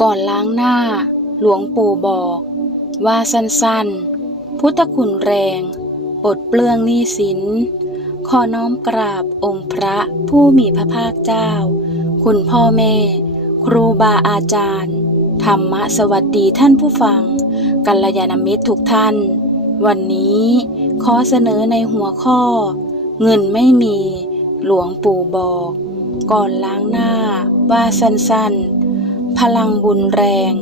ก่อนล้างหน้า หลวงปู่บอก ว่าสั้นๆ พุทธคุณแรงปลดเปลื้องหนี้สิน ขอน้อมกราบองค์พระผู้มีพระภาคเจ้า คุณพ่อแม่ ครูบาอาจารย์ ธรรมะสวัสดีท่านผู้ฟัง กัลยาณมิตรทุกท่าน วันนี้ขอเสนอในหัวข้อ เงินไม่มี หลวงปู่บอก ก่อนล้างหน้าว่าสั้นๆ พลังบุญแรง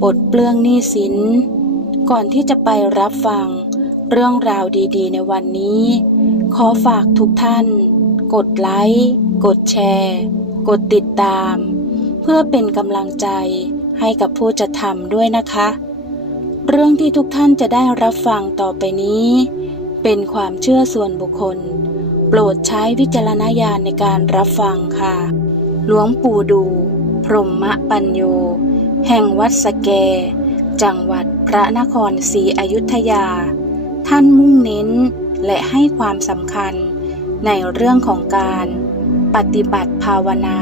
ปลดเปลื้องหนี้สิน ก่อนที่จะไปรับฟัง เรื่องราวดีๆ ในวันนี้ ขอฝากทุกท่าน กดไลค์ กดแชร์ กดติดตาม เพื่อเป็นกำลังใจให้กับผู้จะทำด้วยนะคะ เรื่องที่ทุกท่านจะได้รับฟังต่อไปนี้ เป็นความเชื่อส่วนบุคคล โปรดใช้วิจารณญาณในการรับฟังค่ะ หลวงปู่ดู พรหมปัญโย แห่งวัดสแก จังหวัดพระนครศรีอยุธยา ท่านมุ่งเน้นและให้ความสำคัญในเรื่องของการปฏิบัติภาวนา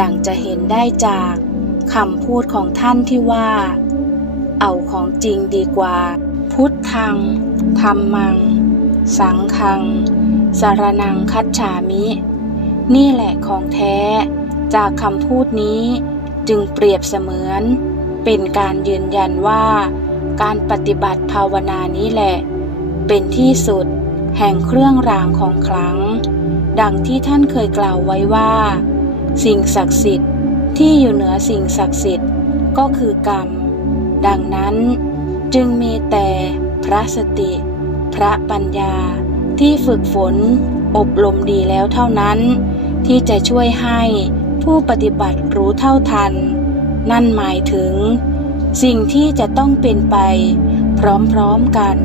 ดังจะเห็นได้จากคำพูดของท่านที่ว่า เอาของจริงดีกว่า พุทธังธรรมัง สังฆังสารนังคัจฉามิ นี่แหละของแท้ จากคำพูดนี้จึงเปรียบเสมือน เป็นการยืนยันว่า การปฏิบัติภาวนานี้แหละ เป็นที่สุดแห่งเครื่องรางของขลังดังที่ท่านเคยกล่าวไว้ว่า สิ่งศักดิ์สิทธิ์ที่อยู่เหนือสิ่งศักดิ์สิทธิ์ก็คือกรรม ดังนั้นจึงมีแต่พระสติ พระปัญญาที่ฝึกฝนอบรมดีแล้วเท่านั้น ที่จะช่วยให้ ผู้ปฏิบัติรู้เท่าทัน นั่นหมายถึง สิ่งที่จะต้องเป็นไป พร้อมๆกัน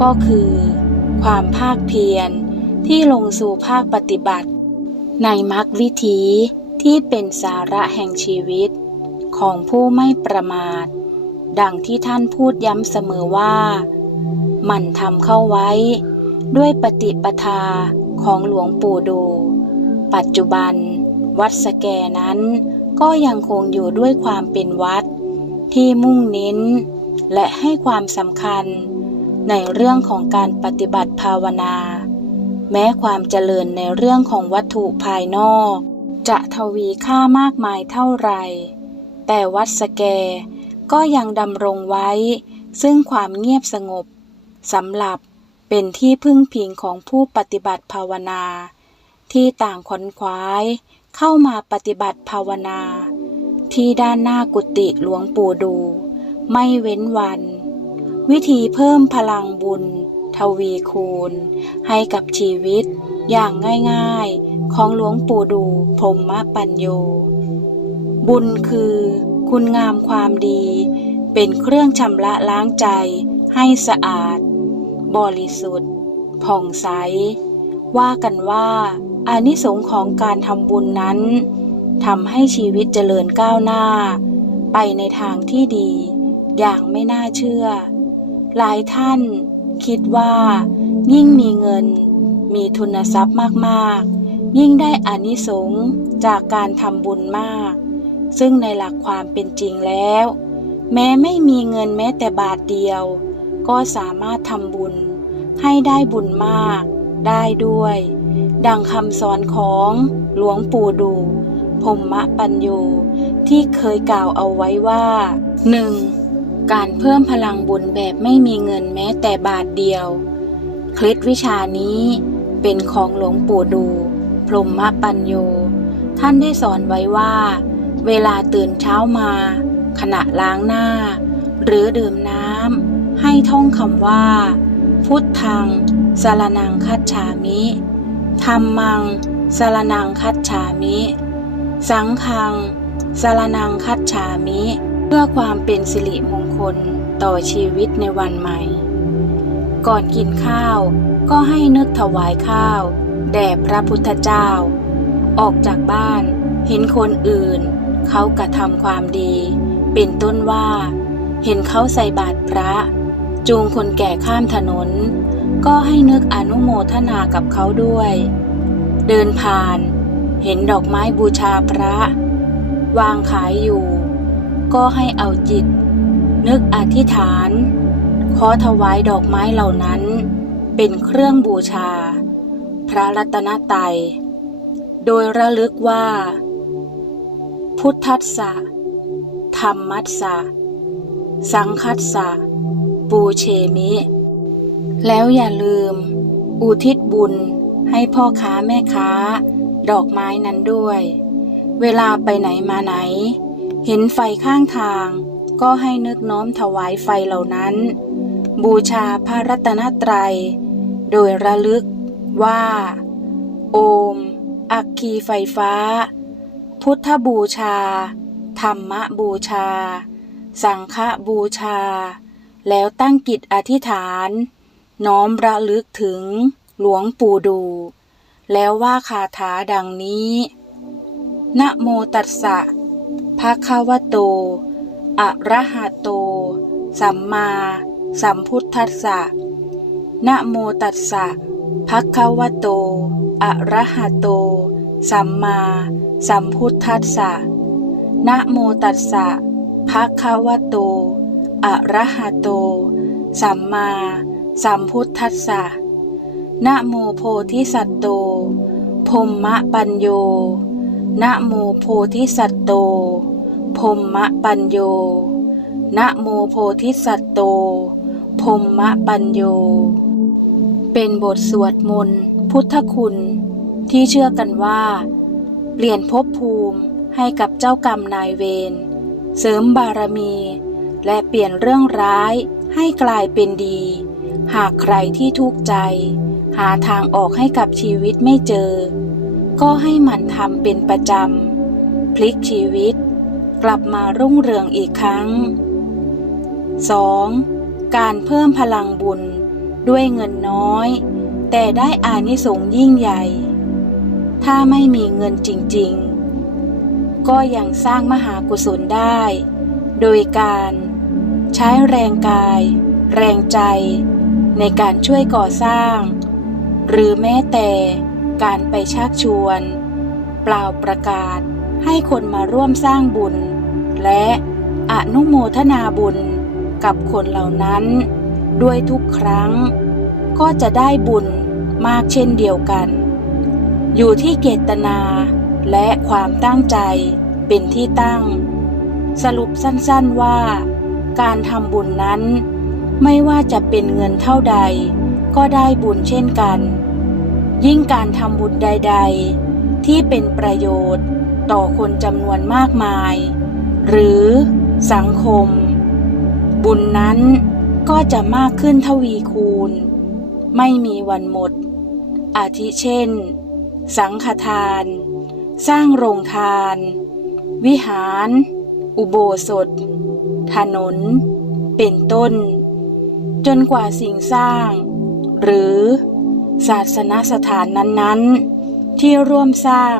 ก็คือ ความภาคเพียรที่ลงสู่ภาคปฏิบัติ ในมรรควิถีที่เป็นสาระแห่งชีวิต ของผู้ไม่ประมาท ดังที่ท่านพูดย้ำเสมอว่า มันทำเข้าไว้ ด้วยปฏิปทาของหลวงปู่ดู ปัจจุบัน วัดสแกนั้น ก็ยังคงอยู่ด้วยความเป็นวัด ที่มุ่งเน้น และให้ความสำคัญ ในเรื่องของการปฏิบัติภาวนา แม้ความเจริญในเรื่องของวัตถุภายนอก จะทวีค่ามากมายเท่าไหร่แต่วัดสแกก็ยังดำรงไว้ ซึ่งความเงียบสงบสำหรับเป็นที่พึ่งพิงของผู้ปฏิบัติภาวนา ที่ต่างขนขวาย เข้ามาปฏิบัติภาวนา ที่ด้านหน้ากุฏิหลวงปู่ดู ไม่เว้นวัน วิธีเพิ่มพลังบุญ ทวีคูณ ให้กับชีวิตอย่างง่ายๆ ของหลวงปู่ดูพรหมปัญโย บุญคือคุณงามความดี เป็นเครื่องชำระล้างใจให้สะอาด บริสุทธิ์ ผ่องใส ว่ากันว่า อานิสงส์ของการทำบุญนั้นทำให้ชีวิตเจริญก้าวหน้า ไปในทางที่ดี อย่างไม่น่าเชื่อ หลายท่านคิดว่า ยิ่งมีเงิน มีทุนทรัพย์มากๆ ยิ่งได้อานิสงส์จากการทำบุญมาก ซึ่งในหลักความเป็นจริงแล้ว แม้ไม่มีเงินแม้แต่บาทเดียว ก็สามารถทำบุญ ให้ได้บุญมาก ได้ด้วย ดังคำสอนของหลวงปู่ดูพรหมปัญโยที่เคยกล่าวเอาไว้ว่า 1. การเพิ่มพลังบุญแบบไม่มีเงินแม้แต่บาทเดียว เคล็ดวิชานี้เป็นของหลวงปู่ดู พรหมปัญโย ท่านได้สอนไว้ว่า เวลาตื่นเช้ามา ขณะล้างหน้า หรือดื่มน้ำให้ท่องคำว่า พุทธังสารนังคัจฉามิ ธรรมังสารนังคัจฉามิ สังฆังสารนังคัจฉามิ เพื่อความเป็นสิริมงคลต่อชีวิตในวันใหม่ ก่อนกินข้าวก็ให้นึกถวายข้าว แด่พระพุทธเจ้า ออกจากบ้านเห็นคนอื่น เขากระทำความดี เป็นต้นว่า เห็นเขาใส่บาตรพระ จูงคนแก่ข้ามถนน ก็ให้นึกอนุโมทนากับเขาด้วย เดินผ่าน เห็นดอกไม้บูชาพระ วางขายอยู่ ก็ให้เอาจิต นึกอธิษฐาน ขอถวายดอกไม้เหล่านั้น เป็นเครื่องบูชา พระรัตนตรัยโดยระลึกว่า พุทธัสสะธรรมัสสะสังคัสสะ ปูเชมิ แล้วอย่าลืม อุทิศบุญให้พ่อค้าแม่ค้า ดอกไม้นั้นด้วย เวลาไปไหนมาไหน เห็นไฟข้างทาง ก็ให้นึกน้อมถวายไฟเหล่านั้น บูชาพระรัตนตรัย โดยระลึกว่า โอม อัคคีไฟฟ้า พุทธบูชา ธรรมบูชา สังฆบูชา แล้วตั้งกิจอธิษฐาน น้อมระลึกถึงหลวงปู่ดู แล้วว่าคาถาดังนี้ นะโมตัสสะภะคะวะโต อะระหะโต สัมมาสัมพุทธัสสะ นะโมตัสสะภะคะวะโต อะระหะโต สัมมาสัมพุทธัสสะ นะโมตัสสะภะคะวะโต อะระหะโต สัมมาสัมพุทธัสสะ นะโมโพธิสัตโตพรหมปัญโย นะโมโพธิสัตโตพรหมปัญโย นะโมโพธิสัตโตพรหมปัญโย เป็นบทสวดมนต์พุทธคุณ ที่เชื่อกันว่า เปลี่ยนภพภูมิให้กับเจ้ากรรมนายเวร เสริมบารมี และเปลี่ยนเรื่องร้ายให้กลายเป็นดี หากใครที่ทุกข์ใจ หาทางออกให้กับชีวิตไม่เจอ ก็ให้หมั่นทำเป็นประจำ พลิกชีวิต กลับมารุ่งเรืองอีกครั้ง 2. การเพิ่มพลังบุญด้วยเงินน้อย แต่ได้อานิสงส์ยิ่งใหญ่ ถ้าไม่มีเงินจริง ๆ ก็ยังสร้างมหากุศลได้ โดยการ ใช้แรงกาย แรงใจ ในการช่วยก่อสร้าง หรือแม้แต่การไปชักชวน เปล่าประกาศให้คนมาร่วมสร้างบุญ และอนุโมทนาบุญกับคนเหล่านั้น ด้วยทุกครั้ง ก็จะได้บุญมากเช่นเดียวกัน อยู่ที่เจตนาและความตั้งใจเป็นที่ตั้ง สรุปสั้นๆว่า การทำบุญนั้น ไม่ว่าจะเป็นเงินเท่าใด ก็ได้บุญเช่นกัน ยิ่งการทำบุญใด ๆ ที่เป็นประโยชน์ต่อคนจำนวนมากมาย หรือสังคม บุญนั้นก็จะมากขึ้นทวีคูณ ไม่มีวันหมด อาทิเช่น สังฆทาน สร้างโรงทาน วิหาร อุโบสถ ถนน เป็นต้น จนกว่าสิ่งสร้าง หรือศาสนสถานนั้นๆ ที่ร่วมสร้าง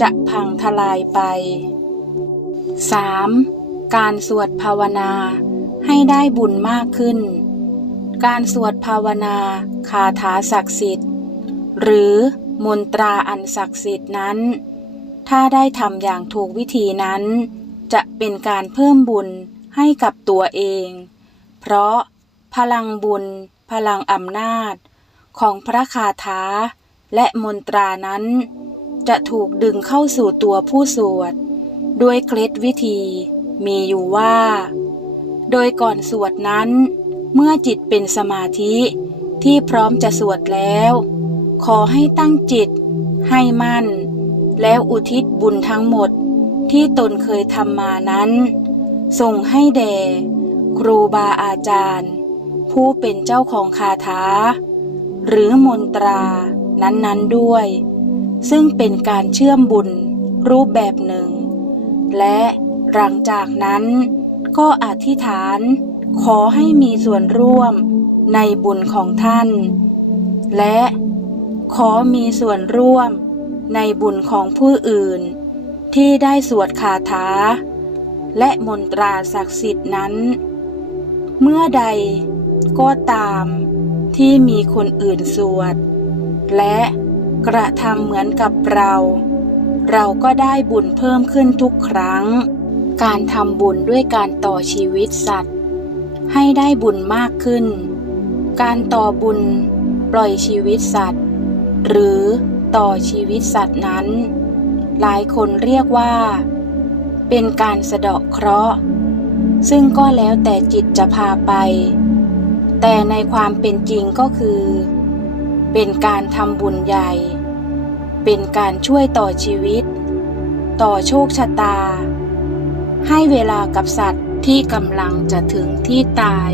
จะพังทลายไป 3. การสวดภาวนาให้ได้บุญมากขึ้น การสวดภาวนาคาถาศักดิ์สิทธิ์ หรือมนตราอันศักดิ์สิทธิ์นั้น ถ้าได้ทำอย่างถูกวิธีนั้น จะเป็นการเพิ่มบุญ ให้กับตัวเอง เพราะพลังบุญ พลังอำนาจ ของพระคาถาและมนตรานั้น จะถูกดึงเข้าสู่ตัวผู้สวด ด้วยเคล็ดวิธีมีอยู่ว่า โดยก่อนสวดนั้น เมื่อจิตเป็นสมาธิที่พร้อมจะสวดแล้ว ขอให้ตั้งจิต ให้มั่น แล้วอุทิศบุญทั้งหมดที่ตนเคยทำมานั้น ส่งให้แด่ครูบาอาจารย์ ผู้เป็นเจ้าของคาถา หรือมนตรานั้นๆด้วย ซึ่งเป็นการเชื่อมบุญรูปแบบหนึ่ง และหลังจากนั้นก็อธิษฐานขอให้มีส่วนร่วมในบุญของท่าน และขอมีส่วนร่วมในบุญของผู้อื่น ที่ได้สวดคาถา และมนตราศักดิ์สิทธิ์นั้น เมื่อใดก็ตามที่มีคนอื่นสวด และกระทำเหมือนกับเรา เราก็ได้บุญเพิ่มขึ้นทุกครั้ง การทำบุญด้วยการต่อชีวิตสัตว์ ให้ได้บุญมากขึ้น การต่อบุญปล่อยชีวิตสัตว์ หรือต่อชีวิตสัตว์นั้น หลายคนเรียกว่า เป็นการสะเดาะเคราะห์ ซึ่งก็แล้วแต่จิตจะพาไป แต่ในความเป็นจริงก็คือ เป็นการทำบุญใหญ่ เป็นการช่วยต่อชีวิต ต่อโชคชะตา ให้เวลากับสัตว์ที่กำลังจะถึงที่ตาย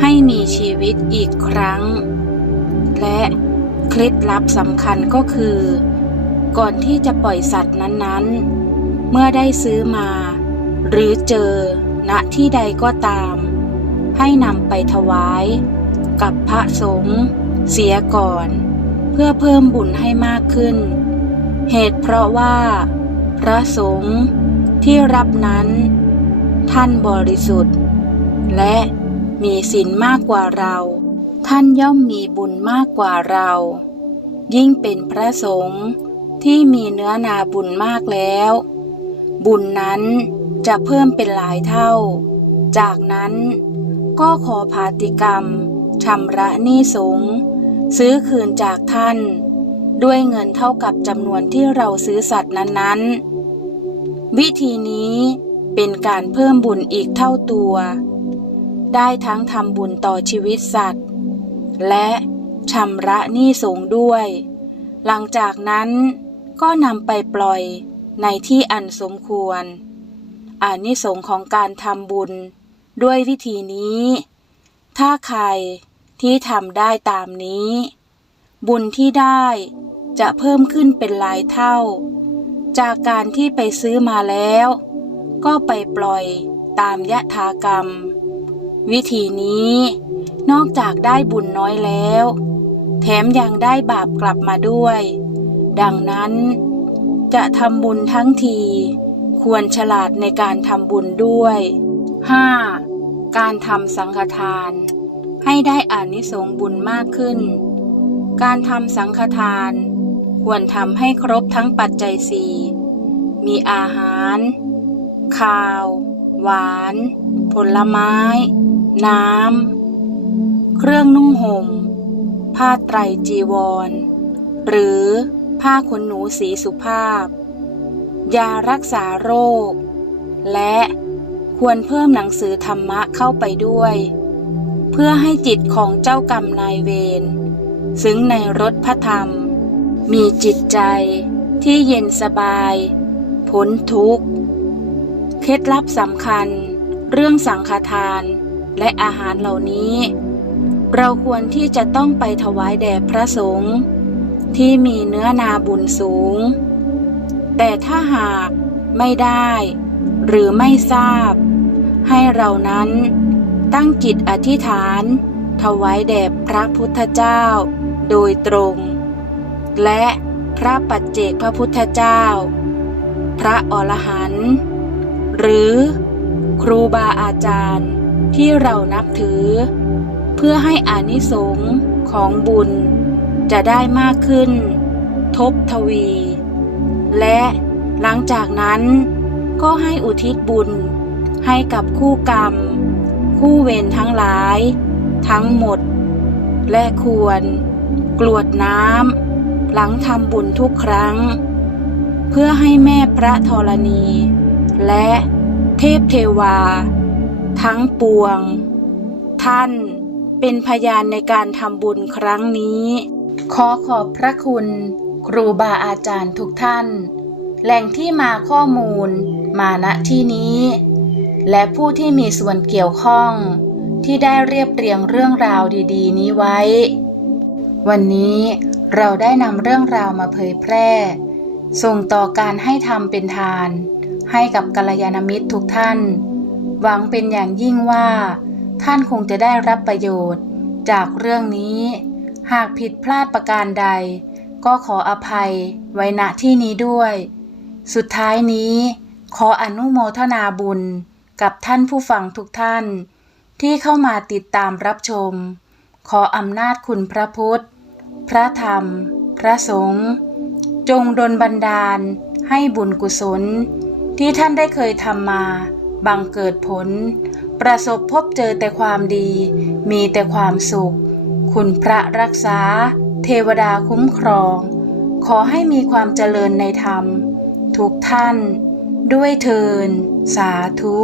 ให้มีชีวิตอีกครั้ง และเคล็ดลับสำคัญก็คือ ก่อนที่จะปล่อยสัตว์นั้นๆ เมื่อได้ซื้อมา หรือเจอณที่ใดก็ตาม ให้นำไปถวาย กับพระสงฆ์เสียก่อน เพื่อเพิ่มบุญให้มากขึ้น เหตุเพราะว่า พระสงฆ์ที่รับนั้น ท่านบริสุทธิ์ และมีศีลมากกว่าเรา ท่านย่อมมีบุญมากกว่าเรา ยิ่งเป็นพระสงฆ์ที่มีเนื้อนาบุญมากแล้ว บุญนั้นจะเพิ่มเป็นหลายเท่า จากนั้นก็ขอพาติกรรมชำระหนี้สงซื้อคืนจากท่าน ด้วยเงินเท่ากับจำนวนที่เราซื้อสัตว์นั้นๆ วิธีนี้เป็นการเพิ่มบุญอีกเท่าตัว ได้ทั้งทำบุญต่อชีวิตสัตว์ และชำระหนี้สงด้วย หลังจากนั้นก็นำไปปล่อย ในที่อันสมควรอานิสงของการทำบุญด้วยวิธีนี้ ถ้าใครที่ทำได้ตามนี้ บุญที่ได้จะเพิ่มขึ้นเป็นหลายเท่า จากการที่ไปซื้อมาแล้ว ก็ไปปล่อยตามยะถากรรม วิธีนี้ นอกจากได้บุญน้อยแล้ว แถมยังได้บาปกลับมาด้วย ดังนั้น จะทำบุญทั้งที ควรฉลาดในการทำบุญด้วย 5. การทำสังฆทาน ให้ได้อานิสงส์บุญมากขึ้น การทำสังฆทาน ควรทำให้ครบทั้งปัจจัยสี่มีอาหาร ข้าว หวาน ผลไม้ น้ำ เครื่องนุ่งห่ม ผ้าไตรจีวร หรือ ผ้าขนหนูสีสุภาพ ยารักษาโรค และควรเพิ่มหนังสือธรรมะเข้าไปด้วย เพื่อให้จิตของเจ้ากรรมนายเวรซึ้งในรสพระธรรม มีจิตใจที่เย็นสบาย พ้นทุกข์ เคล็ดลับสำคัญ เรื่องสังฆทานและอาหารเหล่านี้ เราควรที่จะต้องไปถวายแด่พระสงฆ์ ที่มีเนื้อนาบุญสูง แต่ถ้าหากไม่ได้ หรือไม่ทราบ ให้เรานั้นตั้งจิตอธิษฐานถวายแด่พระพุทธเจ้าโดยตรง และพระปัจเจกพระพุทธเจ้า พระอรหันต์หรือครูบาอาจารย์ที่เรานับถือ เพื่อให้อานิสงส์ของบุญ จะได้มากขึ้น ทบทวี และหลังจากนั้นก็ให้อุทิศบุญ ให้กับคู่กรรม คู่เวรทั้งหลาย ทั้งหมด และควร กรวดน้ำหลังทำบุญทุกครั้ง เพื่อให้แม่พระธรณี และเทพเทวา ทั้งปวง ท่านเป็นพยานในการทำบุญครั้งนี้ ขอขอบพระคุณ ครูบาอาจารย์ทุกท่าน แหล่งที่มาข้อมูลมาณที่นี้ และผู้ที่มีส่วนเกี่ยวข้อง ที่ได้เรียบเรียงเรื่องราวดีๆ นี้ไว้ วันนี้เราได้นำเรื่องราวมาเผยแพร่ ส่งต่อการให้ทำเป็นทาน ให้กับกัลยาณมิตรทุกท่าน หวังเป็นอย่างยิ่งว่า ท่านคงจะได้รับประโยชน์ จากเรื่องนี้ หากผิดพลาดประการใด ก็ขออภัยไว้ณที่นี้ด้วย สุดท้ายนี้ ขออนุโมทนาบุญกับท่านผู้ฟังทุกท่าน ที่เข้ามาติดตามรับชม ขออำนาจคุณพระพุทธ พระธรรม พระสงฆ์จงดลบันดาลให้บุญกุศล ที่ท่านได้เคยทำมาบังเกิดผล ประสบพบเจอแต่ความดี มีแต่ความสุข คุณพระรักษา เทวดาคุ้มครอง ขอให้มีความเจริญในธรรม ทุกท่าน ด้วยเทิน สาธุ